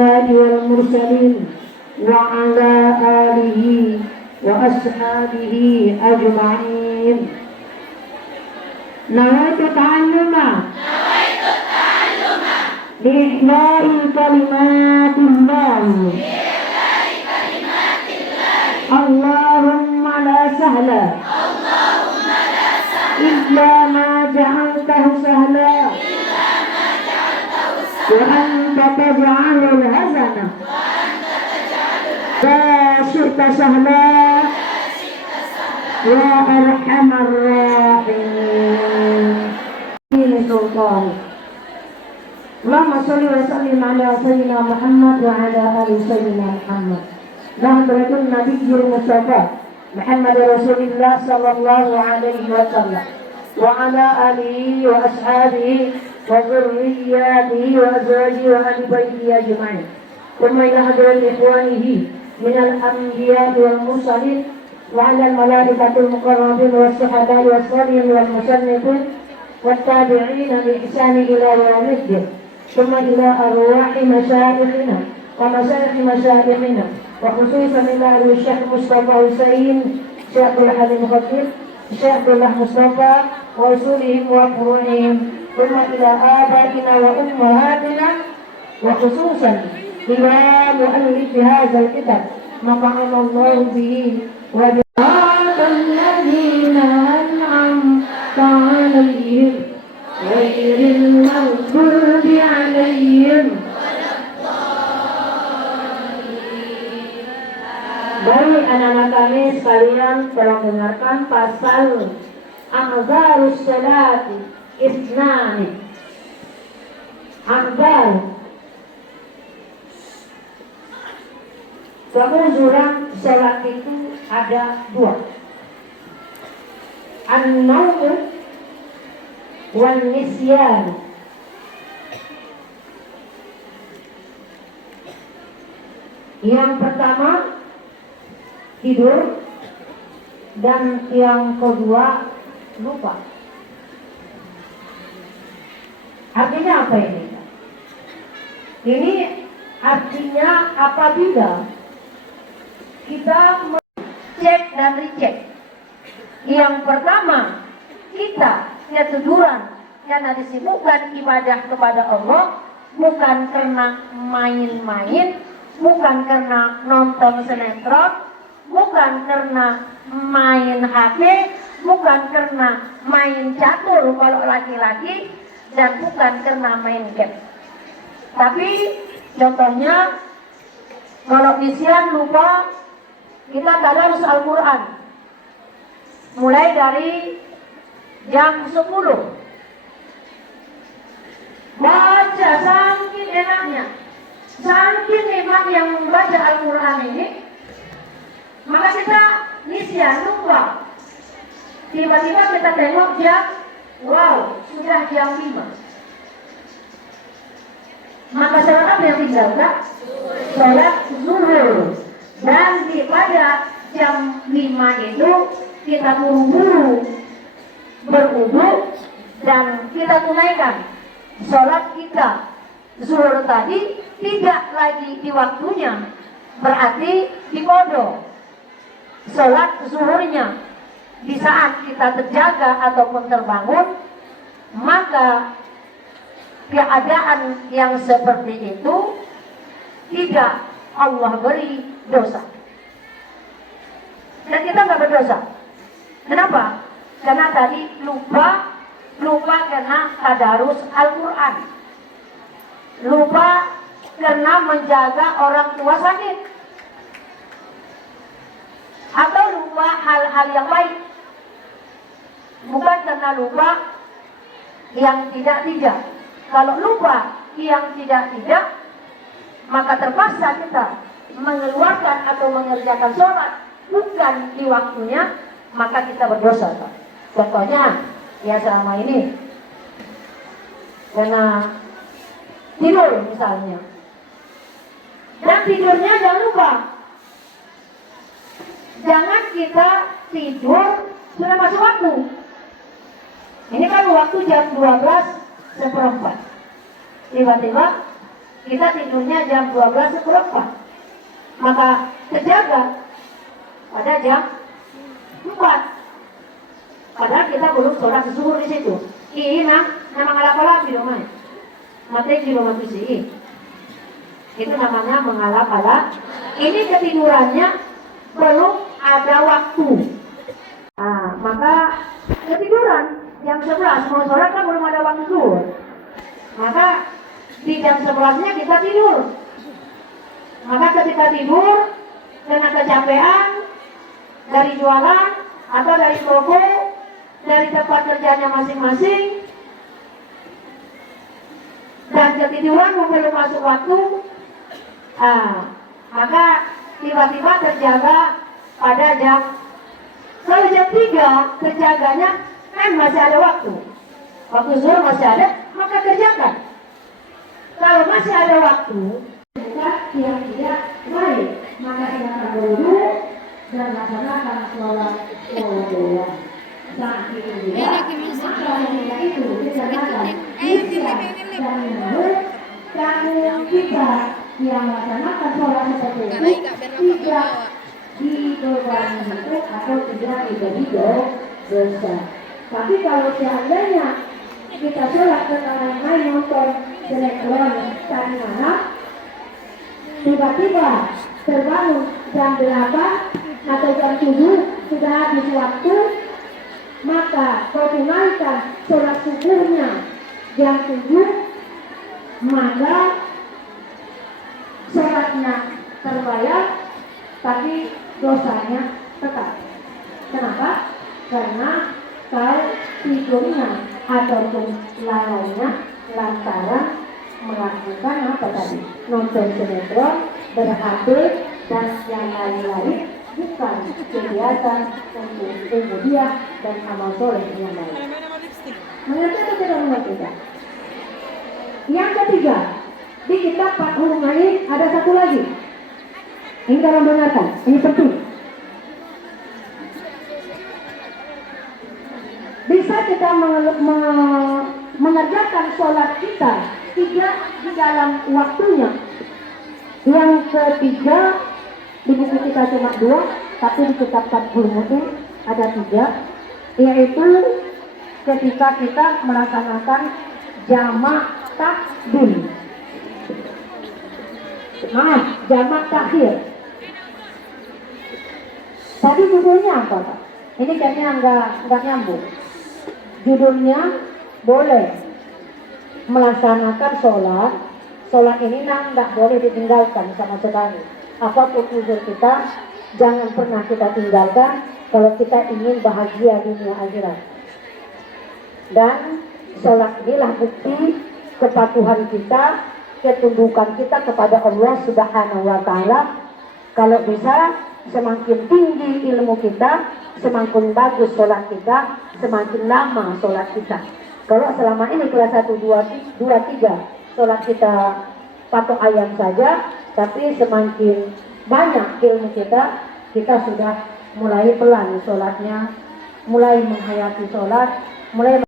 والمرسلين وعلى آله وأصحابه أجمعين. نويت تعلم لإحياء كلمات الله. اللهم لا سهل إلا ما جعلته سهلا وأنت تجعل الحزن إذا شئت سهلا يا أرحم الراحمين. اللهم صل وسلم على سيدنا محمد وعلى آل سيدنا محمد. نحضرة النبي المصطفى محمد رسول الله صلى الله عليه وسلم وعلى آله وأصحابه وذرياته وأزواجه وأهل بيته أجمعين. ثم إلى حضرة إخوانه من الأنبياء والمرسلين وعلى الملائكة المقربين والشهداء والصالحين والمصنفين والتابعين بإحسان إلى يوم الدين. ثم إلى أرواح مشايخنا ومشايخ مشايخنا وخصوصا إلى الشيخ مصطفى حسين الشيخ عبد الحليم خطيب الشيخ عبد الله مصطفى وأصولهم وفروعهم. ثم إلى آبائنا وأمهاتنا وخصوصا إلى مؤلف هذا الكتاب نفعنا الله به وبصراط الذين أنعمت عليهم غير المغضوب عليهم. Baik anak-anak kami sekalian, tolong dengarkan pasal A'dzarus Salati Isnani. A'dzar penguzuran salat itu ada dua, an-nawm wan nisyan. Yang pertama tidur dan yang kedua lupa. Artinya apa ini? Ini artinya apabila kita cek dan recheck. Yang pertama, kita ketiduran karena disibukkan ibadah kepada Allah, bukan karena main-main, bukan karena nonton sinetron, bukan karena main HP, bukan karena main catur kalau laki-laki, dan bukan karena main game. Tapi contohnya kalau di siang lupa, kita tadarus Al-Quran mulai dari jam 10, baca saking enaknya, saking nikmat yang membaca Al-Quran ini, maka kita nisyan lupa. Tiba-tiba kita tengok jam, wow, sudah jam 5. Maka sholat apa yang tinggalkan? Sholat zuhur. Dan pada jam 5 itu kita buru-buru berwudu dan kita tunaikan sholat kita. Zuhur tadi tidak lagi di waktunya, berarti dikodok sholat zuhurnya di saat kita terjaga ataupun terbangun. Maka keadaan yang seperti itu tidak Allah beri dosa, dan kita nggak berdosa. Kenapa? Karena tadi lupa karena tadarus Al-Quran, lupa karena menjaga orang tua sakit, atau lupa hal-hal yang baik, bukan karena lupa yang tidak. Kalau lupa yang tidak, maka terpaksa kita mengeluarkan atau mengerjakan sholat bukan di waktunya, maka kita berdosa. Contohnya, ya selama ini karena tidur misalnya, dan tidurnya jangan lupa, jangan kita tidur sudah masuk waktu. Ini kan waktu jam 12:04. Tiba-tiba kita tidurnya jam 12:04, maka terjaga pada jam 4. Padahal kita belum sholat zuhur di situ. Nama mengalap-alap di rumah. Mati kilo mati sih. Itu namanya mengalap-alap. Ini ketidurannya belum ada waktu. Maka ketiduran jam 11 mau sholat kan belum ada waktu zuhur. Maka di jam 11-nya kita tidur. Maka ketika tidur karena kecapean dari jualan atau dari toko, dari tempat kerjanya masing-masing, dan ketiduran belum masuk waktu, maka tiba-tiba terjaga pada jam, kalau jam 3 terjaganya kan masih ada waktu zuhur masih ada, maka kerjakan. Kalau masih ada waktu yang tidak baik, maka silakan berwudu dan laksanakan sholat doa. Saat itu juga, maka itu dikerjakan isya dan zuhur. Dan kita yang melaksanakan sholat seperti itu tidak dibebani itu atau tidak menjadi dosa. Tapi kalau seandainya kita sholat karena main nonton sinetron tadi malam, tiba-tiba terbangun jam 8 atau jam 7 sudah habis waktu, maka kau tunaikan sholat subuhnya jam 7, maka sholatnya terbayar, tapi dosanya tetap. Kenapa? Karena kau tidurnya ataupun lalainya lantaran melakukan apa tadi? Nonton sinetron, ber-HP, dan yang lain-lain, bukan kegiatan untuk kemudian dan amal soleh yang lain. Mengerti atau tidak mengerti? Yang ketiga, di kitab Fathul Main ada satu lagi. Ini dalam dengarkan, ini penting. Bisa kita mengerjakan sholat kita tidak di dalam waktunya. Yang ketiga, di buku kita cuma 2, tapi di kitab Fathul Main ada 3, yaitu ketika kita melaksanakan jamak takdim. Jamak takhir. Tadi judulnya apa, Pak? Ini kayaknya enggak nyambung. Judulnya boleh melaksanakan sholat ini enggak boleh ditinggalkan sama sekali. Apapun uzur kita, jangan pernah kita tinggalkan kalau kita ingin bahagia dunia akhirat. Dan sholat inilah bukti kepatuhan kita, ketundukan kita kepada Allah Subhanahu wa Ta'ala. Kalau bisa, semakin tinggi ilmu kita, semakin bagus sholat kita, semakin lama sholat kita. Kalau selama ini kelas 1, 2, 3 sholat kita patok ayam saja, tapi semakin banyak ilmu kita sudah mulai pelan sholatnya, mulai menghayati sholat, mulai